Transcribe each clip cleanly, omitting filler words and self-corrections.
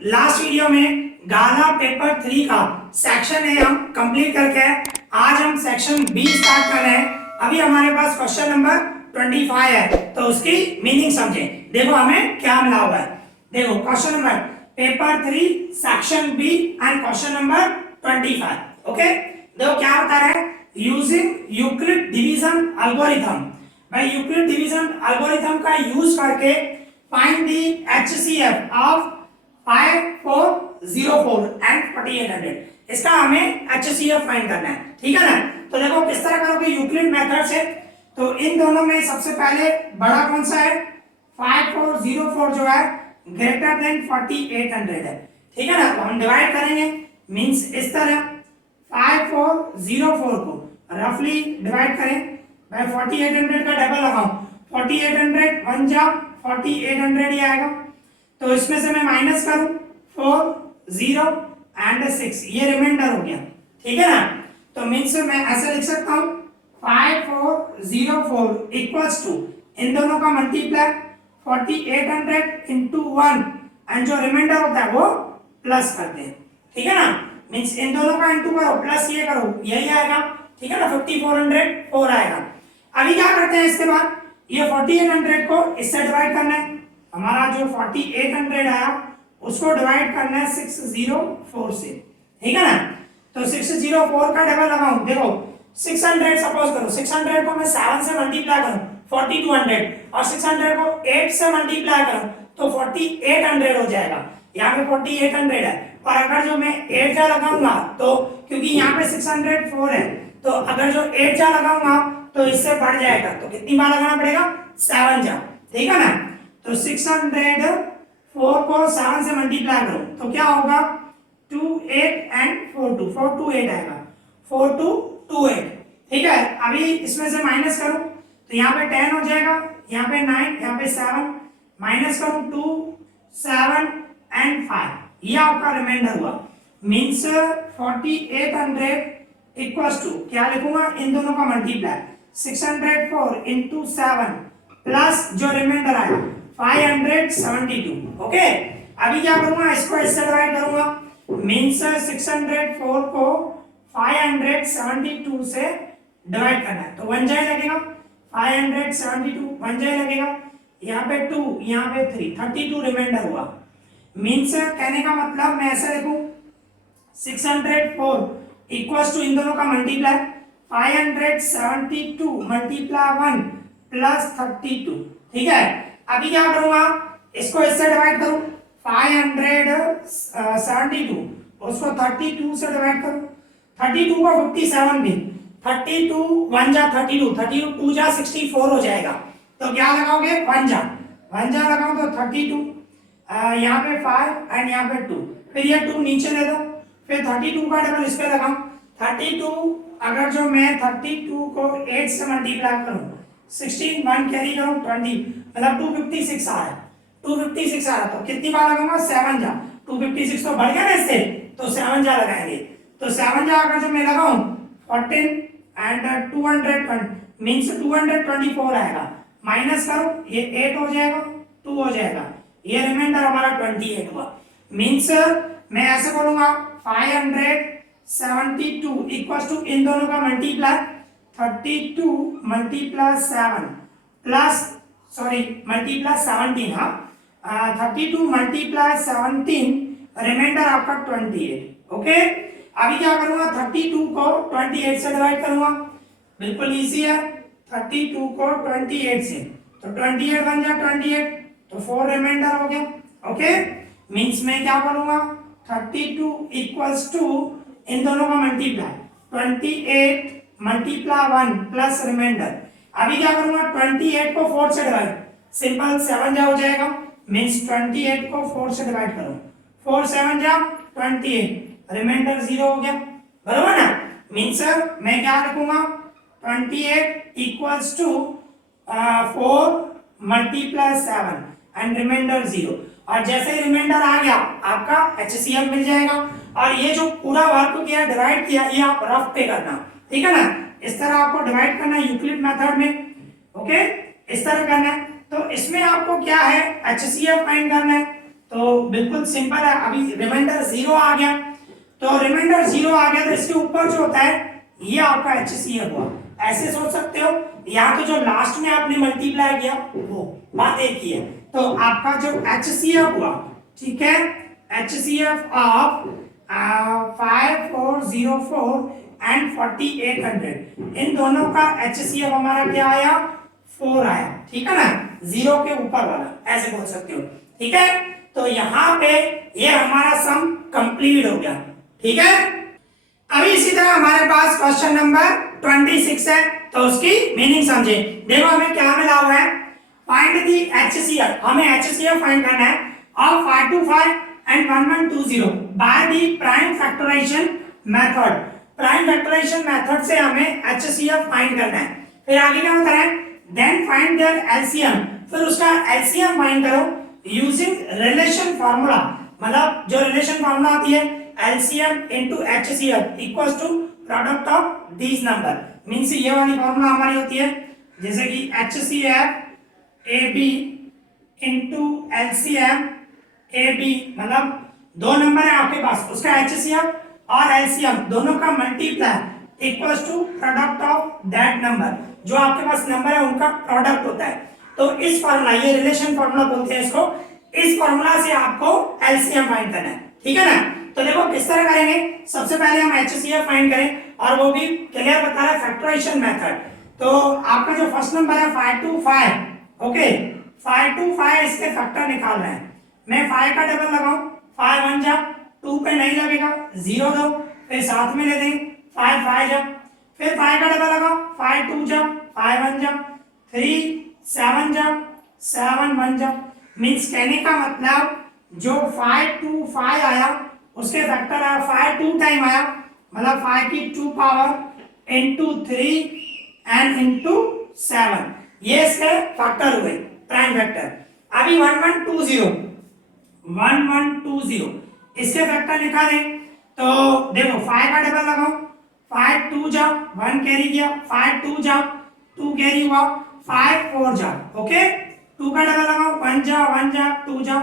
Last video में गाला paper 3 का section A हम कंप्लीट करके आज हम सेक्शन बी स्टार्ट कर रहे हैं। अभी हमारे पास क्वेश्चन नंबर 25 है, तो उसकी मीनिंग समझें। देखो हमें क्या मिला हुआ है। देखो question number paper 3 section B and question number 25। Okay, देखो क्या बता रहा है, यूजिंग यूक्लिड डिवीजन एल्गोरिथम। भाई यूक्लिड डिवीजन एल्गोरिथम का यूज करके find the HCF of 5404 and 4800। इसका हमें एचसीएफ फाइंड करना है, ठीक है ना। तो देखो किस तरह करोगे यूक्लिड मेथड से। तो इन दोनों में सबसे पहले बड़ा कौन सा है, 5404 जो है ग्रेटर देन 4800 है, ठीक है ना। तो हम डिवाइड करेंगे, मींस इस तरह 5404 को रफली डिवाइड करें बाय 4800 का डबल लगाऊं, 4800 1 जा 4800 ही आएगा। तो इसमें से मैं माइनस करूं 4 0 एंड 6, ये रिमाइंडर हो गया, ठीक है ना। तो मींस मैं ऐसे लिख सकता हूं 5404 इक्वल्स टू इन दोनों का मल्टीप्लाई 4800 into 1 एंड जो रिमाइंडर होता है वो प्लस करते हैं, ठीक है ना। मींस इन दोनों का इनटू करो प्लस ये करो, यही आएगा, ठीक है ना। 5404 आएगा। अभी क्या करते हैं, इसके बाद ये 4800 को इससे डिवाइड करना है। हमारा जो 4800 आया उसको डिवाइड करना है 604 से, ठीक है ना। तो 604 का डबल लगाऊं, देखो 600 सपोज करो, 600 को मैं 7 से मल्टीप्लाई करूं 4200 और 600 को 8 से मल्टीप्लाई करूं तो 4800 हो जाएगा। यहाँ पे 4800 है, और अगर जो मैं 8 जा लगाऊंगा तो क्योंकि यहाँ पे 604 है, तो अगर जो 8 जा लगाऊंगा तो इससे बढ़ जाएगा। तो कितनी बार लगाना पड़ेगा, 7 जा, ठीक है ना। तो 604 को 7 से मल्टीप्लाई करो तो क्या होगा 28 एंड 428 आएगा, 4228, ठीक है। अभी इसमें से माइनस करूं तो यहाँ पे 10 हो जाएगा, यहाँ पे 9, यहाँ पे 7, माइनस करूं 2 7 एंड 5, ये आपका रिमाइंडर हुआ। मींस 4800 इक्वल्स टू क्या लिखूंगा, इन दोनों का मल्टीप्लाई 604 into 7 प्लस जो रिमाइंडर आया 572। ओके, अभी क्या करूंगा, इसको इससे डिवाइड करूंगा, मींस 604 को 572 से डिवाइड करना है। तो 1 जाए लगेगा, 572 1 जाए लगेगा, यहाँ पे 2 यहाँ पे 3, 32 रिमाइंडर हुआ। मींस कहने का मतलब मैं ऐसे लिखूं 604 इक्वल्स टू इन दोनों का मल्टीप्लाई 572 मल्टीप्लाई 1 प्लस 32, ठीक है। अभी क्या करूंगा, इसको इससे डिवाइड करूं 572 उसको 32 से डिवाइड करूं, 32 को 57 भी, 32 1 जा 32, 32 2 जा 64 हो जाएगा। तो क्या लगाओगे 1 जा लगाओ तो 32, यहाँ पे 5 एंड यहाँ पे 2, फिर ये 2 नीचे ले दो, फिर 32 का डबल इस पे लगाओ 32। अगर जो मैं 32 को 8 से मल्टीप्लाई करूं 16 1 कैरी करूं 20, मतलब 256 आ रहा है, 256 आ रहा, तो कितनी बार लगाऊंगा 7 जा, 256 तो बढ़ गया ना इससे, तो 7 जा लगाएंगे। तो 7 जा अगर जो मैं लगाऊं 14 एंड 220 मींस 224 आएगा, माइनस करो ये 8 हो जाएगा 2 हो जाएगा, ये रिमाइंडर हमारा 28 हुआ। मींस मैं ऐसे बोलूंगा 572 इक्वल्स टू इन दोनों का मल्टीप्लाई 32 मल्टीप्लाई 7 प्लस मल्टीप्लाई 17, हाँ 32 मल्टीप्लाई 17 रिमाइंडर आपका 28। ओके, अभी क्या करूंगा 32 को 28 से डिवाइड करूंगा, बिल्कुल इजी है, 32 को 28 से, तो 28 बन जा 28, तो 4 रिमाइंडर हो गया। ओके, मींस मैं क्या करूंगा 32 इक्वल्स टू इन दोनों का मल्टीप्लाई 28 मल्टीप्लाई 1 प्लस रिमाइंडर। अभी क्या करूंगा 28 को 4 से डिवाइड, सिंपल 7 जा हो जाएगा, मींस 28 को 4 से डिवाइड करो, 4 7 जा 28, रिमाइंडर 0 हो गया, बराबर ना। मींस मैं क्या लिखूंगा 28 equals to 4 multiply 7 and remainder 0, और जैसे ही रिमाइंडर आ गया आपका एचसीएफ मिल जाएगा। और ये जो पूरा वर्क किया डिवाइड किया, ये आप रफ पे करना, ठीक है ना। इस तरह आपको डिवाइड करना है यूक्लिड मेथड में, ओके, इस तरह करना है। तो इसमें आपको क्या है एचसीएफ फाइंड करना है। तो बिल्कुल सिंपल है, अभी रिमाइंडर 0 आ गया, तो रिमाइंडर 0 आ गया तो इसके ऊपर जो होता है ये आपका HCF हुआ। ऐसे सोच सकते हो, यहाँ तो जो लास्ट में आपने मल्टीप्लाई किया वो बात एक ही है। तो आपका जो HCF हुआ, ठीक है, HCF ऑफ 5404 एंड 4800, इन दोनों का HCF हमारा क्या आया, 4 आया, ठीक है ना, 0 के ऊपर वाला, ऐसे बोल सकते हो, ठीक है। तो यहाँ पे ये हमारा सम कंप्लीट हो गया, ठीक है। अभी इसी तरह हमारे पास क्वेश्चन नंबर 26 है, तो उसकी मीनिंग समझे। देखो हमें क्या मिला हुआ है, फाइंड दी HCF, हमें HCF फाइंड करना है of 525 and 1120 by the prime factorisation method. Prime factorisation method से हमें HCF फाइंड करना है। फिर आगे क्या होता है, देन फाइंड देयर LCM, फिर उसका LCM फाइंड करो यूजिंग रिलेशन फार्मूला, मतलब जो रिलेशन फार्मूला आती है LCM into HCF equals to product of these number, means ये वाली फार्मूला हमारी होती है, जैसे कि HCF AB into LCM AB, मतलब दो नंबर है आपके पास, उसका HCF और LCM दोनों का multiply equals to product of that number, जो आपके पास नंबर है उनका प्रोडक्ट होता है। तो इस फार्मूला, ये रिलेशन फार्मूला बोलते हैं इसको, इस फार्मूला से आपको LCM फाइंड करना है, ठीक है ना। तो देखो किस तरह करेंगे, सबसे पहले हम HCF फाइंड करें, और वो भी क्लियर बता रहा है फैक्टराइजेशन मेथड। तो आपका जो फर्स्ट नंबर है 525, ओके, 525 इसके फैक्टर निकाल रहे हैं, मैं 5 का डबल लगाऊं, 5 1 जा, 2 पे नहीं लगेगा 0 दो, फिर साथ में ले देंगे 5 5 जा, फिर 5 का डबल लगाओ, 5 2 जा, 5 1 जा, 3 7 जा, 7 1 जा, मीन्स कहने का मतलब जो 5 2 5 आया उसके फैक्टर आया 5 2 टाइम आया, मतलब 5 की 2 पावर इनटू 3 एंड इनटू 7, ये इसके फैक्टर हुए प्राइम फैक्टर। अभी 1120 इसके फैक्टर निकालें, तो देखो 5 का डबल लगाओ, 5 2 जा, 1 कैरी किया, 5 2 जा, 2 कैरी हुआ, 5 4 जा, ओके, 2 का डबल लगाओ, 1 जा 1 जा, 2 जा,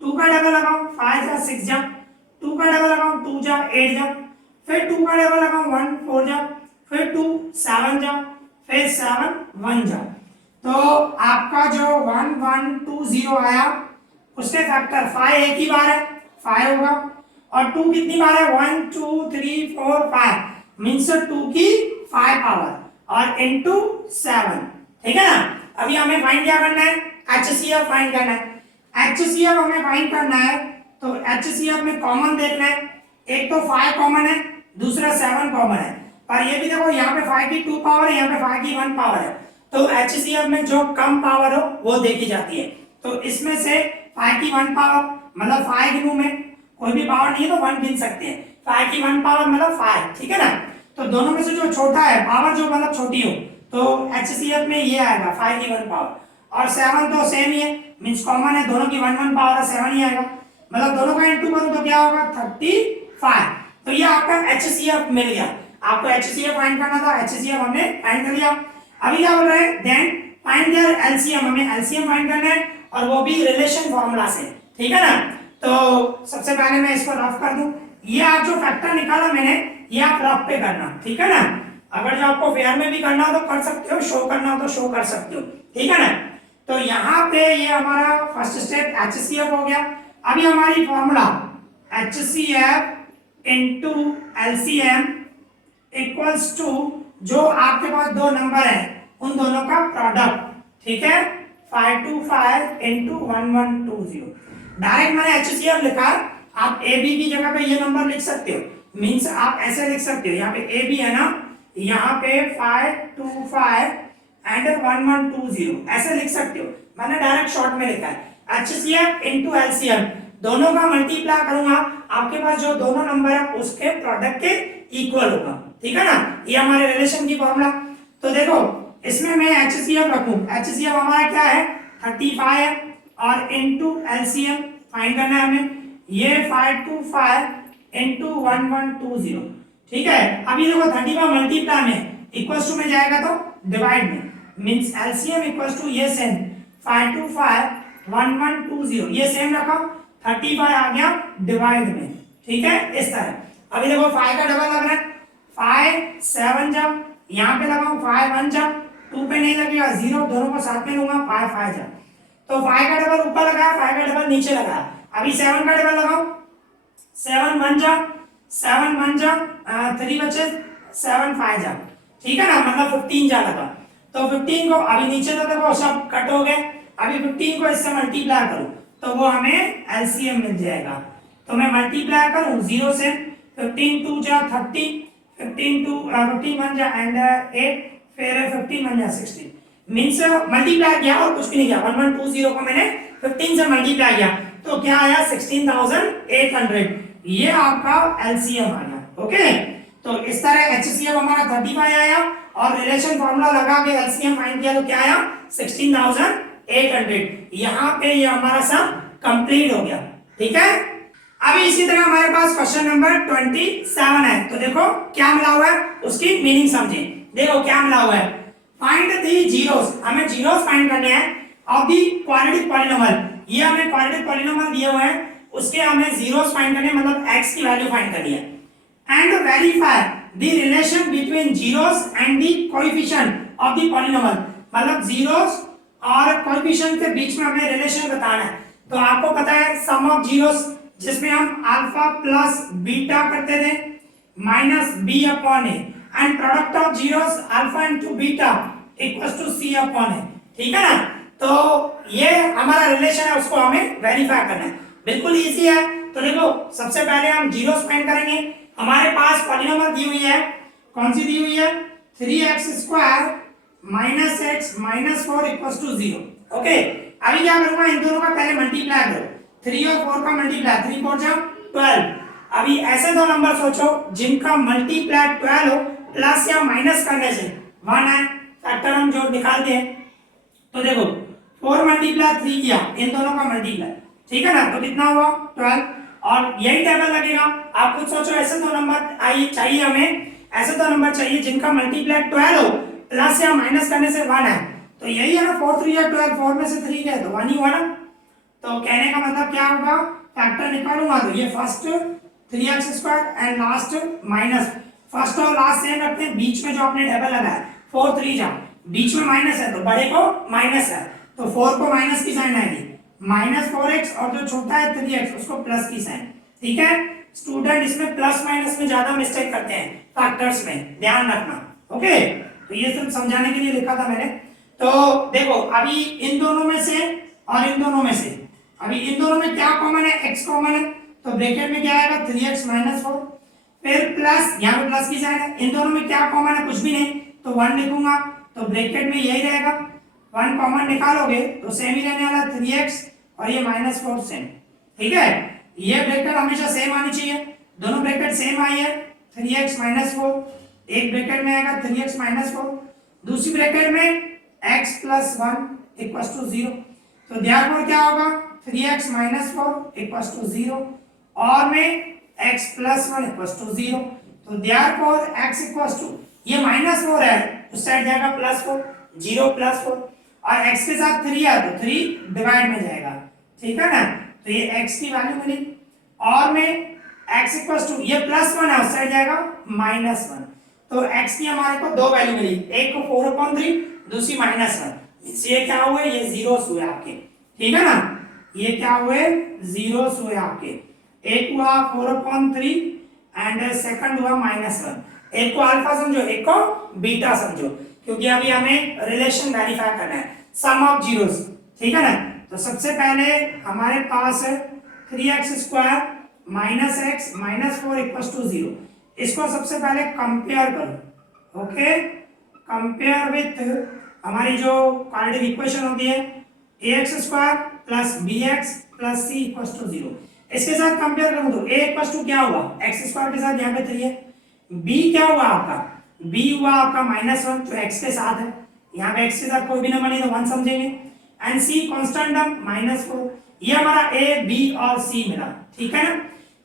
2 का डबल लगाओ, 5 जा 6 जा, 2 का डबल लगाओ, 2 जा 8 जा, फिर 2 का डबल लगाओ, 1 4 जा, फिर 2 7 जा, फिर 7 1 जा। तो आपका जो 1120 आया उसके फैक्टर 5 एक ही बार है 5 होगा, और 2 कितनी बार है 1 2 3 4 5, मीन्स 2 की 5 पावर और इनटू 7, ठीक है ना। अभी हमें फाइंड क्या करना है, HCF फाइंड करना है। HCF हमें फाइंड करना है, तो HCF में कॉमन देखना है, एक तो 5 कॉमन है, दूसरा 7 कॉमन है, पर ये भी देखो यहाँ पे 5 की 2 पावर है, यहाँ पे 5 की 1 पावर है, तो HCF में जो कम पावर हो वो देखी जाती है। तो इसमें से 5 की 1 पावर मतलब 5 गिनूं में, कोई भी पावर नहीं है तो 1 गिन सकते हैं, 5 की 1 पावर मतलब 5, ठीक है ना। तो दोनों में से जो छोटा है पावर, जो मतलब छोटी हो, तो HCF में ये आएगा 5 की 1 पावर, और 7 तो सेम ही है, मींस कॉमन है, दोनों की 1 1 पावर है, 7 ही आएगा, मतलब दोनों का इनटू करूं तो क्या होगा 35। तो ये आपका HCF मिल गया। आपको HCF फाइंड करना था, HCF हमने फाइंड कर लिया। अभी क्या बोल रहे हैं, देन फाइंड देयर LCM, हमें LCM फाइंड करना है, और वो भी रिलेशन फार्मूला से, ठीक है ना। तो सबसे पहले मैं इसको रफ कर दूं, ये आप जो फैक्टर निकाला मैंने, ये आप रफ पे करना, ठीक है ना। अगर जो आपको फेयर में भी करना हो तो कर सकते हो, शो करना हो तो शो कर सकते हो, ठीक है ना। तो यहाँ पे ये हमारा फर्स्ट स्टेप HCF हो गया। अभी हमारी formula HCF into LCM equals to जो आपके पास दो नंबर है उन दोनों का प्रोडक्ट, ठीक है, 525 इनटू 1120। डायरेक्ट मैंने HCF लिखा, आप AB की जगह पे ये नंबर लिख सकते हो, मींस आप ऐसे लिख सकते हो, यहाँ पे AB है ना, यहाँ पे 525 एंड 1120 ऐसे लिख सकते हो, मैंने डायरेक्ट शॉर्ट में लिखा है। HCF इनटू LCM दोनों का मल्टीप्लाई करूंगा, आपके पास जो दोनों नंबर है उसके प्रोडक्ट के इक्वल होगा, ठीक है ना। ये हमारे रिलेशन की फॉर्मूला। तो देखो इसमें मैं HCF रखूं, HCF हमारा क्या है 35 है, और इनटू LCM फाइंड करना है हमें, ये 525 इनटू 1120, ठीक है। अभी देखो 35 मल्टीप्लाई में इक्वल्स टू में जाएगा तो डिवाइड में, मींस LCM इक्वल्स टू ये सेम 525 1120, ये सेम रखा, 35 आ गया डिवाइड में, ठीक है, इस तरह। अभी देखो 5 का डबल लग रहा है, 5 7 जब यहाँ पे लगाऊं 5 1 जब 2 पे नहीं लगेगा, 0 दोनों को साथ में लूंगा, 5 5 जब, तो 5 का डबल ऊपर लगाया, 5 का डबल नीचे लगाया। अभी 7 का डबल लगाओ, 7 1 जब 7 1 जब 3 बचे, 7 5 जब, ठीक है ना, मतलब 15 जा लगा। तो 15 को अभी नीचे तो देखो सब कट हो गए, अभी 15 को इससे मल्टीप्लाई करूं तो वो हमें एलसीएम मिल जाएगा। तो मैं मल्टीप्लाई करूं 0 से, 15 2 जा 30, 15 2 15 1 जा एंड 8, फिर 15 1 जा 16, मींस मल्टीप्लाई किया और कुछ भी नहीं किया, 1120 को मैंने 15 से मल्टीप्लाई किया तो क्या आया 16800, ये आपका एलसीएम आ गया। ओके, तो इस तरह एचसीएफ हमारा 35 आया और रिलेशन फार्मूला लगा के एलसीएम फाइंड किया तो क्या आया 16800। यहां पे ये हमारा सब कंप्लीट हो गया, ठीक है। अभी इसी तरह हमारे पास क्वेश्चन नंबर 27 है, तो देखो क्या मिला हुआ है उसकी मीनिंग समझे। देखो क्या मिला हुआ है, फाइंड द जीरोस, हमें जीरोस फाइंड करने हैं ऑफ द क्वाड्रेटिक पॉलीनोमियल। ये हमें क्वाड्रेटिक पॉलीनोमियल दिए हुए हैं, उसके हमें जीरोस फाइंड करने, मतलब x की वैल्यू फाइंड करनी है। And verify the relation between zeros and the coefficient of the polynomial, मतलब zeros और coefficient के बीच में हमें रिलेशन बताना है। तो आपको पता है सम ऑफ जीरोस जिसमें हम अल्फा प्लस बीटा करते थे minus B upon A, and product of zeros alpha into beta equals to C upon A, ठीक है ना। तो ये हमारा रिलेशन है, उसको हमें वेरीफाई करना है, बिल्कुल इजी है। तो देखो सबसे पहले हम जीरोस फाइंड करेंगे। हमारे पास पॉलीनोमियल दी हुई है, कौन सी दी हुई है 3x square minus x minus 4 equals to 0। Okay, अभी क्या करूंगा, इन दोनों का पहले मल्टीप्लाई करो, 3 और 4 का मल्टीप्लाई, 3 4 जा 12। अभी ऐसे दो नंबर सोचो जिनका मल्टीप्लाई 12 हो, प्लस या माइनस करने से 1 है, फैक्टर हम जो निकालते हैं। तो देखो 4 मल्टीप्लाई 3 किया, इन दोनों का मल्टीप्लाई, ठीक है ना, तो कितना हुआ 12, और यही टेबल लगेगा। आप खुद सोचो ऐसे दो नंबर चाहिए हमें, ऐसे दो नंबर चाहिए जिनका मल्टीप्लाई 12 हो, प्लस या माइनस करने से 1 है, तो यही है ना 4 3 या 12, 4 में से 3 गए तो 1 ही हुआ ना। तो कहने का मतलब क्या होगा, फैक्टर निकालूंगा तो ये first 3x square and last minus, first और लास्ट सेम रखते हैं, बीच में जो आपने टेबल लगाया 4 3 जा, बीच में माइनस है तो बड़े को माइनस है, तो 4 को माइनस की साइन आएगी, माइनस 4x, और जो छोटा है 3x उसको प्लस की साइन, ठीक है। स्टूडेंट इसमें प्लस माइनस में ज्यादा मिस्टेक करते हैं, फैक्टर्स में ध्यान रखना। ओके, तो ये सिर्फ समझाने के लिए लिखा था मैंने। तो देखो अभी इन दोनों में से और इन दोनों में से, अभी इन दोनों में क्या कॉमन है, x कॉमन है, तो ब्रैकेट में क्या आएगा 3x माइनस 4, फिर प्लस, यहाँ पे प्लस की साइन है। इन दोनों में क्या कॉमन है, कुछ भी नहीं, तो 1 लिखूंगा, तो ब्रैकेट में यही रहेगा, 1 कॉमन निकालोगे तो सेम ही रहने वाला 3x और ये माइनस 4 सेम, ठीक है। ये ब्रैकेट हमेशा सेम आनी चाहिए, दोनों ब्रैकेट सेम आई है, 3x माइनस 4, एक ब्रैकेट में आएगा 3x माइनस 4, दूसरी ब्रैकेट में x प्लस 1 इक्वल्स टू 0। तो देयरफॉर क्या होगा 3x माइनस 4 इक्वल्स टू 0, और में x प्लस 1 इक्वल्स टू 0। तो देयरफॉर x इक्वल्स टू, ये माइनस 4 है उस साइड जाएगा प्लस 4, 0 प्लस 4, और x के साथ 3 है तो 3 डिवाइड में जाएगा, ठीक है ना। तो ये x की वैल्यू मिली, और में x इक्वल्स टू, ये प्लस 1 है उस साइड जाएगा माइनस 1, तो x की हमारे को दो वैल्यू मिली, एक को 4/3, दूसरी माइनस 1। ये क्या हुए, ये जीरोस हुए आपके, ठीक है ना, ये क्या हुए जीरोस हुए आपके, एक हुआ 4/3 एंड सेकंड हुआ -1। एक को अल्फा समझो, एक को बीटा समझो, क्योंकि अभी हमें रिलेशन वेरीफाई करना है, सम ऑफ जीरोस, ठीक है ना। तो सबसे पहले हमारे पास 3x square minus x minus 4 equals to 0, इसको सबसे पहले कंपेयर करो। ओके, कंपेयर विथ हमारी जो क्वाड्रेटिक इक्वेशन होती है ax square plus bx plus c equals to 0, इसके साथ कंपेयर करूं तो a इक्वल्स टू क्या हुआ, x स्क्वायर के साथ यहाँ पे 3 है, b क्या हुआ आपका, b हुआ आपका -1 जो x के साथ है, यहाँ पे x के साथ कोई भी नंबर नहीं तो 1 समझेंगे, एंड c कांस्टेंट टर्म -4, ये हमारा a b और c मिला, ठीक है ना।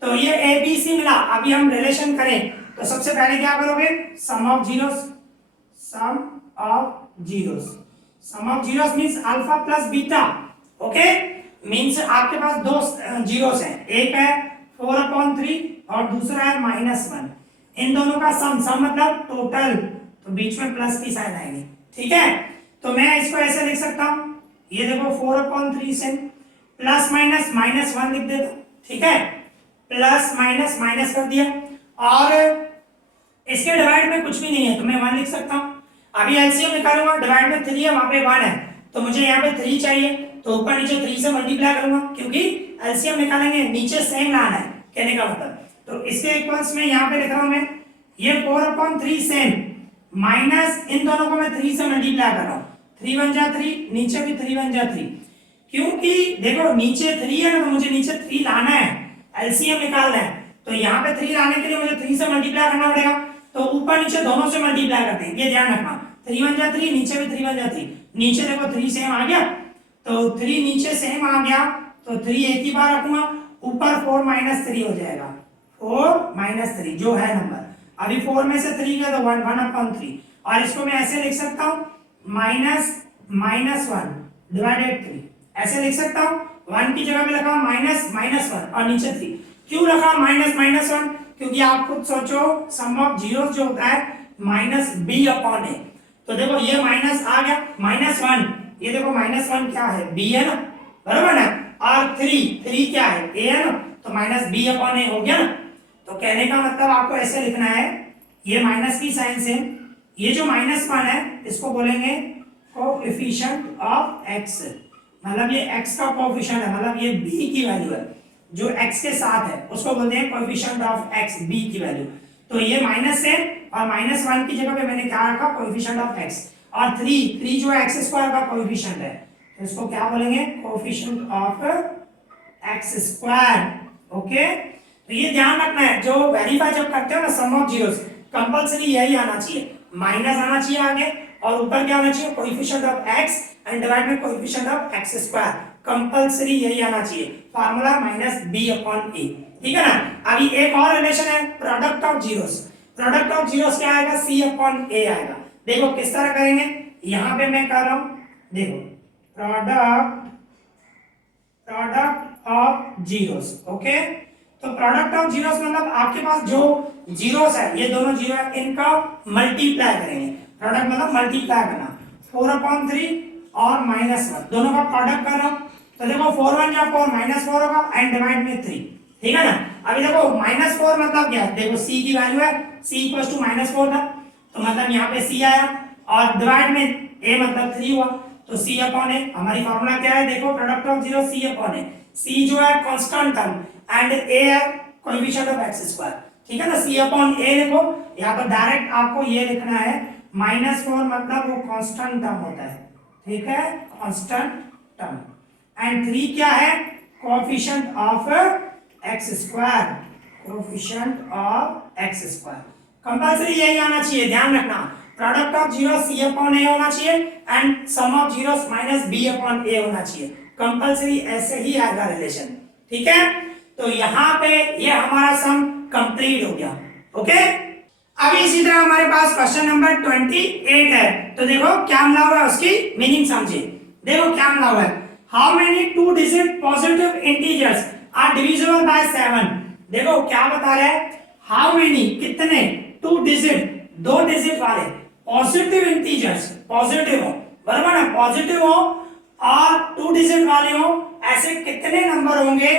तो ये a b c मिला, अभी हम रिलेशन करें तो सबसे पहले क्या करोगे, sum of zeros, sum of zeros, sum of zeros means alpha plus beta. Okay, means आपके पास दो जीरोस हैं, एक है 4/3 और दूसरा है -1। इन दोनों का सम मतलब टोटल, तो बीच में प्लस की साइन आएगी। ठीक है, तो मैं इसको ऐसे लिख सकता हूं, ये देखो 4/3 से प्लस माइनस -1 लिख देता। ठीक है, प्लस माइनस माइनस कर दिया, और इसके डिवाइड में कुछ भी नहीं है तो मैं 1 लिख सकता हूं। अभी एलसीएम निकालूंगा, डिवाइड में 3 है, वहां पे 1 है, तो मुझे यहाँ पे 3 चाहिए, तो ऊपर नीचे 3 से मल्टीप्लाई करूंगा, क्योंकि एलसीएम निकालेंगे नीचे सेम लाना है, कहने का मतलब। तो इसके इक्वल्स में यहाँ पे लिख रहा हूं मैं, ये 4/3 सेम माइनस इन दोनों को मैं 3 से मल्टीप्लाई कर रहा हूँ, 3 1 जा 3, नीचे भी 3 1 जा 3, क्योंकि देखो नीचे 3 है ना, तो मुझे नीचे 3 लाना है, एलसीएम निकालना है, तो यहाँ पे 3 लाने के लिए मुझे 3 से मल्टीप्लाई करना पड़ेगा, तो ऊपर नीचे दोनों से मल्टीप्लाई करते हैं, ये ध्यान रखना। 3 1 जा 3, नीचे भी 3 1 जा 3, नीचे देखो 3 सेम आ गया, तो 3 नीचे सेम आ गया, तो 3 एक ही बार रखूंगा, ऊपर 4 -3 हो जाएगा, 4 - 3 जो है नंबर। अभी 4 में से 3 गया तो 1/3, और इसको मैं ऐसे लिख सकता हूँ -1 डिवाइडेड 3, ऐसे लिख सकता हूँ। 1 की जगह पे लिखा -1 और नीचे 3। क्यों रखा -1? क्योंकि आप खुद सोचो, सम ऑफ जीरोस जो होता है -b/a, तो देखो ये माइनस आ गया, -1, ये देखो -1 क्या है, b है ना, बराबर ना, और 3 क्या है, a है ना, तो -b/a हो गया ना। तो कहने का मतलब आपको ऐसे लिखना है, ये माइनस की साइन से, ये जो -1 है इसको बोलेंगे कोएफिशिएंट ऑफ x, मतलब ये x का कोएफिशिएंट है, मतलब ये b की वैल्यू है, जो x के साथ है उसको बोलते हैं कोएफिशिएंट ऑफ x, b की वैल्यू। तो ये माइनस है, और -1 की जगह पे मैंने क्या रखा, कोएफिशिएंट ऑफ x, और 3 जो है x² का कोएफिशिएंट है, तो इसको क्या बोलेंगे, कोएफिशिएंट ऑफ x²। ओके, तो ये ध्यान रखना है, जो वेरीफाई जब करते हो ना सम ऑफ जीरोस, कंपलसरी यही आना चाहिए, माइनस आना चाहिए आगे, और ऊपर क्या आना चाहिए, coefficient of x and divide में कोएफिशिएंट ऑफ x², कंपलसरी यही आना चाहिए, फार्मूला -b/a। ठीक है ना। अभी एक और रिलेशन है, product of zeros. Product of zeros क्या आएगा, c/a आएगा। देखो किस तरह करेंगे, यहां पे मैं कर रहा हूं, देखो प्रोडक्ट ऑफ जीरोस। ओके, तो प्रोडक्ट ऑफ जीरोस मतलब आपके पास जो जीरोस है, ये दोनों जीरो है, इनका मल्टीप्लाई करेंगे। प्रोडक्ट मतलब मल्टीप्लाई करना, 4/3 और -1 दोनों का प्रोडक्ट कर रहा हूं, तो देखो 4 1 जा 4, -4 होगा, एंड डिवाइड में 3। ठीक है ना। अभी देखो -4 मतलब क्या है, देखो c की वैल्यू है, c = -4 था, तो मतलब यहाँ पे c आया, और डिवाइड में a मतलब 3 हुआ, तो c/a। हमारी फार्मूला क्या है, देखो product of zero c/a, c जो है कांस्टेंट टर्म एंड a है कोएफिशिएंट ऑफ x²। ठीक है ना, c/a लिखो, यहाँ पर डायरेक्ट आपको ये लिखना है, -4 मतलब वो कांस्टेंट टर्म होता है, ठीक है, कांस्टेंट टर्म, एंड 3 क्या है, coefficient of x², coefficient of x²। Compulsory यही आना चाहिए, ध्यान रखना, प्रोडक्ट ऑफ जीरो c/a होना चाहिए and some of zeros -b/a होना चाहिए, कंपलसरी ऐसे ही आएगा रिलेशन। ठीक है, तो यहाँ पे ये हमारा सम कंप्लीट हो गया। ओके, अभी इसी तरह हमारे पास क्वेश्चन नंबर 28 है, तो देखो क्या मिला हुआ है, उसकी मीनिंग समझिए। देखो क्या मिला हुआ है, how many 2 digit positive integers are divisible by 7। देखो क्या बता रहा है, हाउ मेनी कितने 2 डिजिट 2 डिजिट वाले पॉजिटिव इंटीजर्स, पॉजिटिव हो, बराबर ना, पॉजिटिव हो और 2 डिजिट वाले हो, ऐसे कितने नंबर होंगे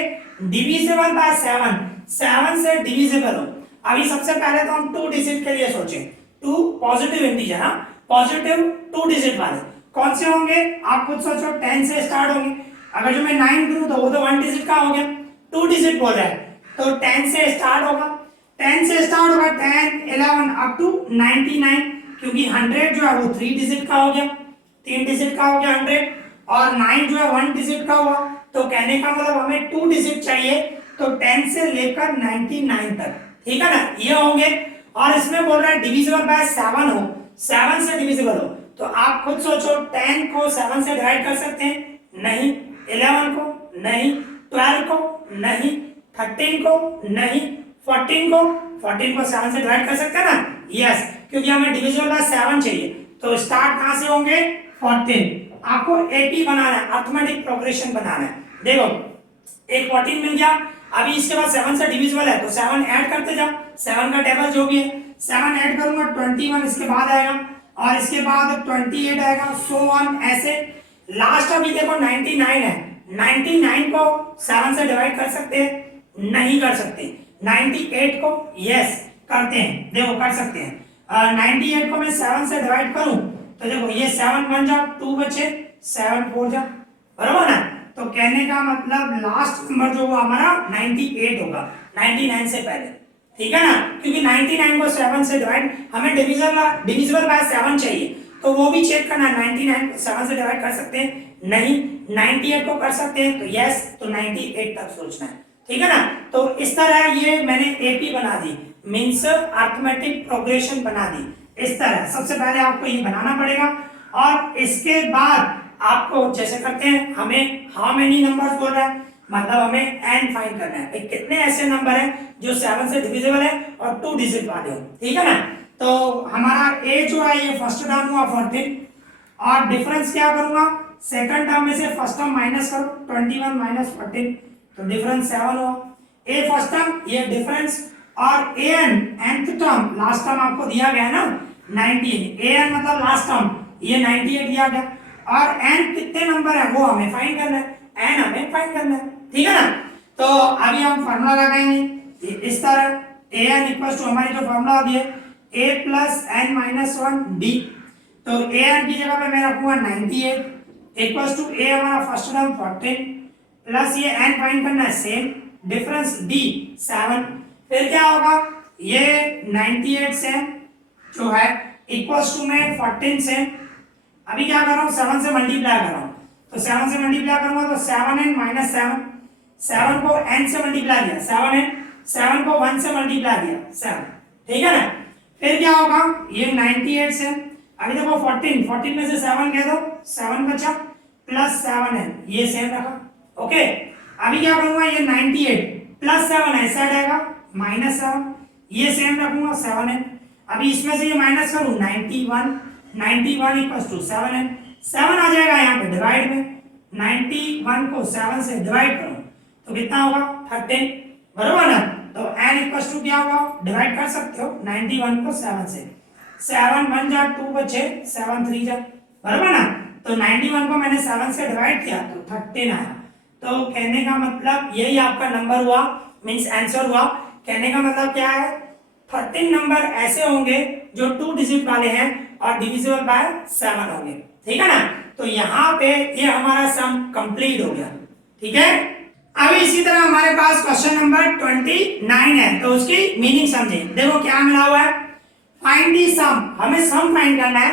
डिविजिबल बाय 7, 7 से डिविजिबल हो। अभी सबसे पहले तो हम 2 डिजिट के लिए सोचें, 2 पॉजिटिव इंटीजर, हाँ पॉजिटिव 2 डिजिट वाले कौन से होंगे, आप खुद सोचो, 10 से स्टार्ट होंगे। अगर जो मैं 9 करूं तो वो तो 1 डिजिट का हो गया, 2 डिजिट बोल रहा है, तो 10 से स्टार्ट होगा, 10 से स्टार्ट होगा, 10 11 अप टू 99, क्योंकि 100 जो है वो 3 डिजिट का हो गया, 3 डिजिट का हो गया 100, और 9 जो है 1 डिजिट का हुआ। तो कहने का मतलब हमें 2 डिजिट चाहिए, तो 10 से लेकर 99 तक, ठीक है ना, ये होंगे। और इसमें बोल रहा है डिविजिबल बाय 7 हो, 7 से डिविजिबल हो, तो आप खुद सोचो 10 को 7 से डिवाइड कर सकते हैं, नहीं, 11 को नहीं, 12 को नहीं, 13 को नहीं, 14 को 7 से डिवाइड कर सकते हैं ना, यस, क्योंकि हमें डिविजिबल बाय 7 चाहिए। तो स्टार्ट कहां से होंगे, 14। आपको एपी बनाना है, अरिथमेटिक प्रोग्रेशन बनाना है, देखो एक 14 मिल गया। अभी इसके बाद 7 से डिविजिबल है तो 7 ऐड करते जाओ, 7 का टेबल जो भी है 7 ऐड करूंगा 21 इसके बाद आएगा और इसके बाद 28 आएगा, सो ऑन ऐसे। लास्ट अभी देखो 99 है, 99 को 7 से डिवाइड कर सकते हैं? नहीं कर सकते। 98 को यस करते हैं, देखो कर सकते हैं। 98 को मैं 7 से डिवाइड करूं तो देखो ये 7 बन जा, 2 बचे, 7 4 जा, बराबर ना। तो कहने का मतलब लास्ट नंबर जो हुआ हमारा 98 होगा, 99 से पहले, ठीक है ना। क्योंकि 99 को 7 से डिवाइड, हमें डिविजिबल बाय 7 चाहिए तो वो भी चेक करना। 99 को 7 से डिवाइड कर सकते हैं? नहीं। 98 को कर सकते हैं तो यस, तो 98 तक सोचना है, ठीक है ना। तो इस तरह ये मैंने एपी बना दी, मींस अरिथमेटिक प्रोग्रेशन बना दी। इस तरह सबसे पहले आपको ये बनाना पड़ेगा और इसके बाद आपको जैसे करते हैं, हमें हाउ मेनी नंबर्स बोल रहा है, मतलब हमें n फाइंड करना है, कितने ऐसे नंबर हैं जो 7 से डिविजिबल है और 2 डिजिट वाले हो, ठीक है ना। तो हमारा a जो है ये फर्स्ट टर्म हुआ 14 और डिफरेंस क्या करूंगा, सेकंड टर्म में से फर्स्ट टर्म माइनस करो, 21 माइनस 14 तो डिफरेंस 7 हुआ। a फर्स्ट टर्म ये डिफरेंस और an nth term last term आपको दिया गया ना 19, an मतलब लास्ट टर्म ये 98 दिया गया और n कितने नंबर है वो हमें फाइंड करना है, n हमें फाइंड करना है, ठीक है ना। तो अभी हम फार्मूला लगाएंगे इस तरह, an इक्वल्स टू हमारी जो फार्मूला अभी है a plus n minus 1 d। तो an की जगह पे मैं रखूंगा 98 इक्वल्स टू a हमारा फर्स्ट टर्म 14 प्लस ये n फाइंड करना है सेम, डिफरेंस d 7, फिर क्या होगा ये 98 से जो है इक्वल्स टू में 14 से, अभी क्या कर रहा हूँ 7 से मल्टीप्लाई कर रहा हूँ तो 7 से मल्टीप्लाई करूंगा तो 7n माइनस 7, 7 को n से मल्टीप्लाई किया 7n, 7 को 1 से मल्टीप्लाई किया 7, ठीक है ना। फिर क्या होगा ये 98 से, अभी देखो 14 में से 7 कह दो 7 बचा प्लस 7n ये सेम रखा, ओके। अभी क्या करूंगा ये 98 प्लस 7 है साइड आएगा माइनस 7 ये सेम रखूंगा 7n, अभी इसमें से ये माइनस करूं 91 इक्वल्स टू 7n, 7 आ जाएगा यहाँ पे डिवाइड में, 91 को 7 से डिवाइड करो तो कितना होगा 13, बराबर ना। तो n इक्वल्स टू क्या होगा, डिवाइड कर सकते हो 91 को 7 से, 7 1 जा 2 बचे 7 3 जा, बराबर ना। तो 91 को मैंने 7 से डिवाइड किया तो 13 आया। तो कहने का मतलब यही आपका नंबर हुआ, मींस आंसर हुआ। कहने का मतलब क्या है, 13 नंबर ऐसे होंगे जो 2 डिजिट वाले हैं और डिविजिबल बाय 7 होंगे, ठीक है ना। तो यहाँ पे ये हमारा सम कंप्लीट हो गया, ठीक है। अभी इसी तरह हमारे पास क्वेश्चन नंबर 29 है तो उसकी मीनिंग समझे। देखो क्या मिला हुआ है, फाइंड दी सम, हमें सम फाइंड करना है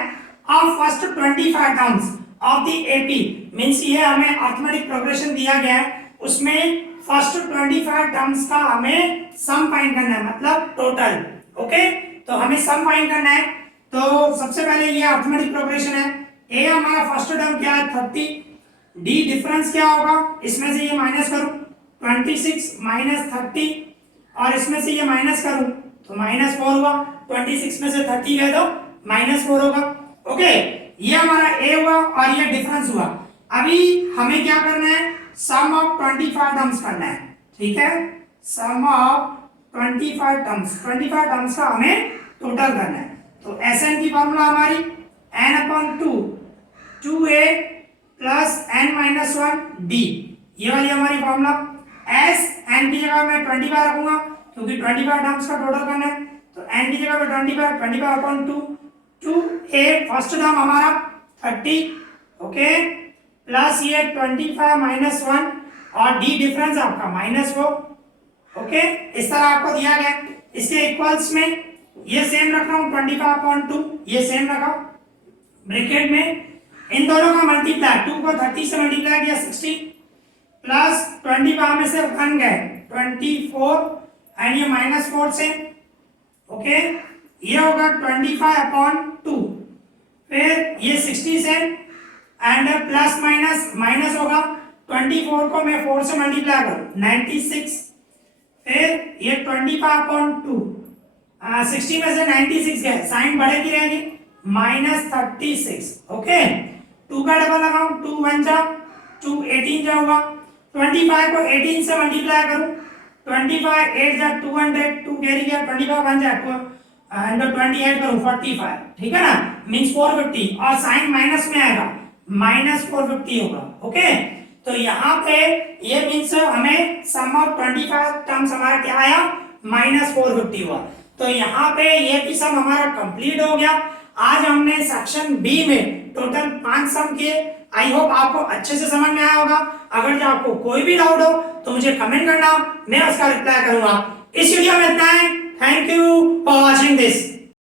of first 25 terms of the AP, means ये हमें अरिथमेटिक प्रोग्रेशन दिया गया है उसमें फर्स्ट 25 टर्म्स का हमें सम फाइंड करना है, मतलब टोटल, ओके। तो हमें सम फाइंड करना है तो सबसे पहले ये अरिथमेटिक प्रोग्रेशन है, ए हमारा फर्स्ट टर्म क्या है 30, डी डिफरेंस क्या होगा, इसमें से ये माइनस करूं 26 माइनस 30 और इसमें से ये माइनस करूं तो -4 हुआ, 26 में से 30 गए तो -4 होगा, ओके। ये हमारा ए हुआ और ये डिफरेंस हुआ। अभी हमें क्या करना है, सम ऑफ 25 टर्म्स करना है, ठीक है। सम ऑफ 25 टर्म्स का हमें टोटल करना है। तो Sn की फॉर्मूला हमारी n/2 2a plus n minus 1 d, ये वाली हमारी फॉर्मूला। s n की जगह मैं 25 रखूंगा क्योंकि 25 टर्म्स का टोटल करना है, तो n की जगह पे 25/2 2a फर्स्ट टर्म हमारा 30, ओके, प्लस ये 25 माइनस 1 और d डिफरेंस आपका -4, ओके। इस तरह आपको दिया गया, इसके इक्वल्स में ये सेम रख रहा हूं 25/2 ये सेम रखा ब्रैकेट में, इन दोनों का मल्टीप्लाई 2 को 30 से मल्टीप्लाई किया 60 प्लस 25 में से 1 गए 24 एंड ये -4 से, ओके, ये होगा 25/2, फिर ये 60 से एंड प्लस माइनस होगा 24 को मैं 4 से मल्टीप्लाई करूं 96, फिर ये 25/2 60 में से 96 गए, साइन बढ़ेगी रहेगी -36, ओके। 2 का डबल लगाऊं 2 1 जा 2 18 जा होगा 25 को 18 से मल्टीप्लाई करूं, 25 8 जा 200, 2 कैरी किया, 25 बन जाए 128 करूं 45, ठीक है ना, मींस 450, और साइन माइनस में आएगा, माइनस 450 होगा। ओके, तो यहाँ पे ये मींस हमें सम ऑफ 25 टर्म्स हमारा क्या आया, माइनस 450 हुआ। तो यहाँ पे ये भी सम हमारा कंप्लीट हो गया। आज हमने सेक्शन बी में टोटल 5 सम किए। आई होप आपको अच्छे से समझ में आया होगा। अगर जो आपको कोई भी डाउट हो तो मुझे कमेंट करना, मैं उसका रिप्लाई करूंगा। इस वीडियो में इतना है। Thank you for watching this.